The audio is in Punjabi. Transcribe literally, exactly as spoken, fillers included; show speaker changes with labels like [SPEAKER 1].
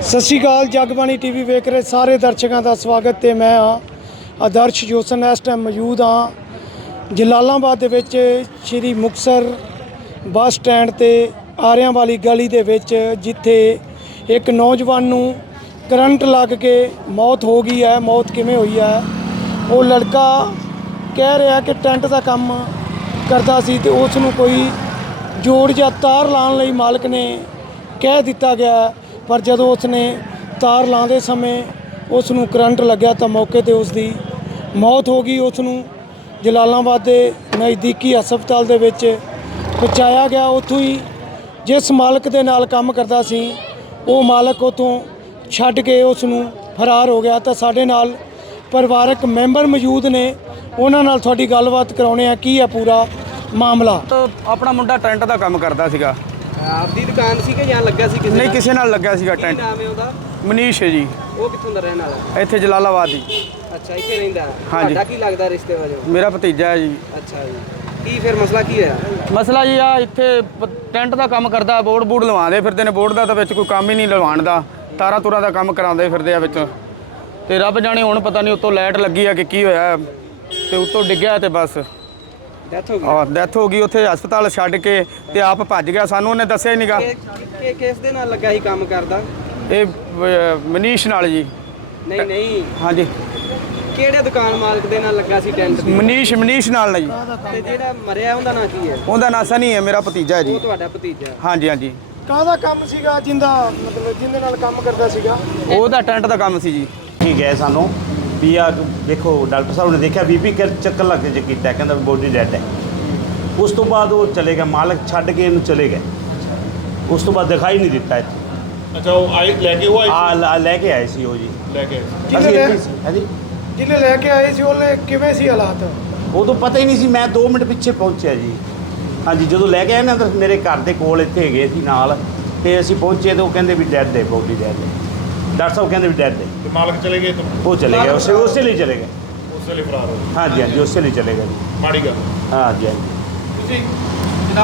[SPEAKER 1] ਸਤਿ ਸ਼੍ਰੀ ਅਕਾਲ। ਜਗਬਾਣੀ ਟੀਵੀ ਵੇਖ ਰਹੇ ਸਾਰੇ ਦਰਸ਼ਕਾਂ ਦਾ ਸਵਾਗਤ ਤੇ ਮੈਂ ਹਾਂ ਆਦਰਸ਼ ਜੋਸਨ। ਇਸ ਟਾਈਮ ਮੌਜੂਦ ਹਾਂ ਜਲਾਲਾਬਾਦ ਦੇ ਵਿੱਚ ਸ਼੍ਰੀ ਮੁਕਤਸਰ ਬੱਸ ਸਟੈਂਡ ਤੇ ਆਰਿਆਂ ਵਾਲੀ ਗਲੀ ਦੇ ਵਿੱਚ, ਜਿੱਥੇ ਇੱਕ ਨੌਜਵਾਨ ਨੂੰ ਕਰੰਟ ਲੱਗ ਕੇ ਮੌਤ ਹੋ ਗਈ ਹੈ। ਮੌਤ ਕਿਵੇਂ ਹੋਈ ਹੈ? ਉਹ ਲੜਕਾ ਕਹਿ ਰਿਹਾ ਕਿ ਟੈਂਟ ਦਾ ਕੰਮ ਕਰਦਾ ਸੀ ਤੇ ਉਸ ਨੂੰ ਕੋਈ ਜੋੜ ਜਾਂ ਤਾਰ ਲਾਉਣ ਲਈ ਮਾਲਕ ਨੇ ਕਹਿ ਦਿੱਤਾ ਗਿਆ, ਪਰ ਜਦੋਂ ਉਸਨੇ ਤਾਰ ਲਾਉਂਦੇ ਸਮੇਂ ਉਸ ਨੂੰ ਕਰੰਟ ਲੱਗਿਆ ਤਾਂ ਮੌਕੇ 'ਤੇ ਉਸ ਦੀ ਮੌਤ ਹੋ ਗਈ। ਉਸ ਨੂੰ ਜਲਾਲਾਬਾਦ ਦੇ ਨਜ਼ਦੀਕੀ ਹਸਪਤਾਲ ਦੇ ਵਿੱਚ ਪਹੁੰਚਾਇਆ ਗਿਆ। ਉੱਥੋਂ ਹੀ ਜਿਸ ਮਾਲਕ ਦੇ ਨਾਲ ਕੰਮ ਕਰਦਾ ਸੀ ਉਹ ਮਾਲਕ ਉੱਥੋਂ ਛੱਡ ਕੇ ਉਸ ਨੂੰ ਫਰਾਰ ਹੋ ਗਿਆ। ਤਾਂ ਸਾਡੇ ਨਾਲ ਪਰਿਵਾਰਕ ਮੈਂਬਰ ਮੌਜੂਦ ਨੇ, ਉਹਨਾਂ ਨਾਲ ਤੁਹਾਡੀ ਗੱਲਬਾਤ ਕਰਾਉਣੇ ਆ ਕੀ ਹੈ ਪੂਰਾ ਮਾਮਲਾ।
[SPEAKER 2] ਤਾਂ ਆਪਣਾ ਮੁੰਡਾ ਟੈਂਟ ਦਾ ਕੰਮ ਕਰਦਾ ਸੀਗਾ।
[SPEAKER 3] ਆਪਦੀ ਦੁਕਾਨ ਸੀ ਕਿ ਜਾਂ ਲੱਗਾ ਸੀ ਕਿਸੇ
[SPEAKER 2] ਨਹੀਂ, ਕਿਸੇ ਨਾਲ ਲੱਗਿਆ ਸੀਗਾ
[SPEAKER 3] ਕੀ
[SPEAKER 2] ਟੈਂਟ।
[SPEAKER 3] ਨਾਮ ਹੈ ਉਹਦਾ?
[SPEAKER 2] ਮਨੀਸ਼ ਹੈ ਜੀ।
[SPEAKER 3] ਉਹ ਕਿੱਥੋਂ ਦਾ ਰਹਿਣ ਵਾਲਾ?
[SPEAKER 2] ਇੱਥੇ ਜਲਾਲਾਬਾਦ ਦੀ।
[SPEAKER 3] ਅੱਛਾ, ਇੱਥੇ ਰਹਿੰਦਾ।
[SPEAKER 2] ਹਾਂਜੀ।
[SPEAKER 3] ਤੁਹਾਡਾ ਕੀ ਲੱਗਦਾ ਰਿਸ਼ਤੇ ਵਜੋਂ?
[SPEAKER 2] ਮੇਰਾ ਭਤੀਜਾ ਹੈ ਜੀ।
[SPEAKER 3] ਅੱਛਾ ਜੀ, ਕੀ ਫਿਰ ਮਸਲਾ ਕੀ ਹੋਇਆ?
[SPEAKER 2] ਮਸਲਾ ਜੀ ਆ, ਇੱਥੇ ਪ- ਟੈਂਟ ਦਾ ਕੰਮ ਕਰਦਾ, ਬੋਰਡ ਬੂਡ ਲਵਾਉਂਦੇ ਫਿਰਦੇ ਨੇ। ਬੋਰਡ ਦਾ ਤਾਂ ਵਿੱਚ ਕੋਈ ਕੰਮ ਹੀ ਨਹੀਂ ਲਵਾਉਣ ਦਾ, ਤਾਰਾਂ ਤੂਰਾਂ ਦਾ ਕੰਮ ਕਰਾਉਂਦੇ ਫਿਰਦੇ ਆ ਵਿੱਚ। ਤੇ ਰੱਬ ਜਾਣੇ ਹੁਣ ਪਤਾ ਨਹੀਂ ਉੱਤੋਂ ਲਾਈਟ ਲੱਗੀ ਆ ਕਿ ਕੀ ਹੋਇਆ, ਤੇ ਉੱਤੋਂ ਡਿੱਗਿਆ ਤੇ ਬਸ
[SPEAKER 3] ਡੈਥ ਹੋ ਗਈ।
[SPEAKER 2] ਆ ਡੈਥ ਹੋ ਗਈ। ਉੱਥੇ ਹਸਪਤਾਲ ਛੱਡ ਕੇ ਤੇ ਆਪ ਭੱਜ ਗਿਆ, ਸਾਨੂੰ ਉਹਨੇ ਦੱਸਿਆ ਹੀ ਨਹੀਂਗਾ।
[SPEAKER 3] ਕਿ ਕਿਸ ਦੇ ਨਾਲ ਲੱਗਾ ਸੀ ਕੰਮ ਕਰਦਾ?
[SPEAKER 2] ਇਹ ਅ, ਮਨੀਸ਼ ਨਾਲ ਜੀ।
[SPEAKER 3] ਨਹੀਂ ਨਹੀਂ,
[SPEAKER 2] ਹਾਂਜੀ,
[SPEAKER 3] ਕਿਹੜੇ ਦੁਕਾਨ ਮਾਲਕ ਦੇ ਨਾਲ ਲੱਗਾ ਸੀ ਟੈਂਟ ਦੀ?
[SPEAKER 2] ਮਨੀਸ਼ ਮਨੀਸ਼ ਨਾਲ ਨਾ ਜੀ।
[SPEAKER 3] ਤੇ ਜਿਹੜਾ ਮਰਿਆ ਉਹਦਾ ਨਾਂ ਕੀ ਹੈ?
[SPEAKER 2] ਉਹਦਾ ਨਾਂ ਸਨੀ ਹੈ, ਮੇਰਾ ਭਤੀਜਾ ਹੈ ਜੀ।
[SPEAKER 3] ਉਹ ਤੁਹਾਡਾ ਭਤੀਜਾ?
[SPEAKER 2] ਹਾਂਜੀ ਹਾਂਜੀ,
[SPEAKER 1] ਕਾਹਦਾ ਕੰਮ ਸੀਗਾ ਜਿੰਦਾ ਮਤਲਬ ਜਿਹਦੇ ਨਾਲ ਕੰਮ ਕਰਦਾ ਸੀਗਾ?
[SPEAKER 2] ਉਹਦਾ ਟੈਂਟ ਦਾ ਕੰਮ ਸੀ ਜੀ।
[SPEAKER 4] ਠੀਕ ਹੈ। ਸਾਨੂੰ ਵੀ ਆ ਦੇਖੋ, ਡਾਕਟਰ ਸਾਹਿਬ ਨੇ ਦੇਖਿਆ ਬੀਪੀ ਕਰ ਚੱਕਰ ਲੱਗ ਕੇ ਕੀਤਾ, ਕਹਿੰਦਾ ਬੋਡੀ ਡੈਡ ਹੈ। ਉਸ ਤੋਂ ਬਾਅਦ ਉਹ ਚਲੇ ਗਿਆ, ਮਾਲਕ ਛੱਡ ਕੇ ਇਹਨੂੰ ਚਲੇ ਗਏ। ਉਸ ਤੋਂ ਬਾਅਦ ਦਿਖਾਈ ਨਹੀਂ ਦਿੱਤਾ ਇੱਥੇ।
[SPEAKER 5] ਅੱਛਾ, ਉਹ ਆਏ ਲੈ ਕੇ ਉਹ ਆਏ
[SPEAKER 4] ਆ ਲ- ਲੈ ਕੇ ਆਏ ਸੀ ਉਹ ਜੀ।
[SPEAKER 5] ਲੈ ਕੇ
[SPEAKER 1] ਜਿਹਨੇ
[SPEAKER 4] ਅਸੀਂ
[SPEAKER 1] ਲੈ
[SPEAKER 4] ਇੱਥੇ ਸੀ। ਹਾਂਜੀ,
[SPEAKER 1] ਜਿਹਨੇ ਲੈ ਕੇ ਆਏ ਸੀ ਉਹਨੇ ਕਿਵੇਂ ਸੀ ਹਾਲਾਤ?
[SPEAKER 4] ਉਦੋਂ ਪਤਾ ਹੀ ਨਹੀਂ ਸੀ, ਮੈਂ ਦੋ ਮਿੰਟ ਪਿੱਛੇ ਪਹੁੰਚਿਆ ਜੀ। ਹਾਂਜੀ, ਜਦੋਂ ਲੈ ਕੇ ਆਏ ਨਾ ਤਾਂ ਮੇਰੇ ਘਰ ਦੇ ਕੋਲ ਇੱਥੇ ਹੈਗੇ ਸੀ ਨਾਲ, ਤੇ ਅਸੀਂ ਪਹੁੰਚੇ ਤੇ ਉਹ ਕਹਿੰਦੇ ਵੀ ਡੈਡ ਹੈ, ਬੋਡੀ ਡੈਡ ਹੈ। ਡਾਕਟਰ ਸਾਹਿਬ ਕਹਿੰਦੇ ਵੀ ਡੈਡ ਹੈ।
[SPEAKER 5] ਤੇ ਮਾਲਕ ਚਲੇ ਗਏ ਤਾਂ
[SPEAKER 4] ਉਹ ਚਲੇ ਗਏ, ਉਸੇ ਉਸੇ ਲਈ ਚਲੇ ਗਏ।
[SPEAKER 5] ਉਸੇ ਲਈ ਫਰਾਰ ਹੋ ਗਏ।
[SPEAKER 4] ਹਾਂਜੀ ਹਾਂਜੀ, ਉਸੇ ਲਈ ਚਲੇ ਗਏ ਜੀ।
[SPEAKER 5] ਮਾੜੀ ਗੱਲ।
[SPEAKER 4] ਹਾਂਜੀ ਹਾਂਜੀ।
[SPEAKER 5] ਤੁਸੀਂ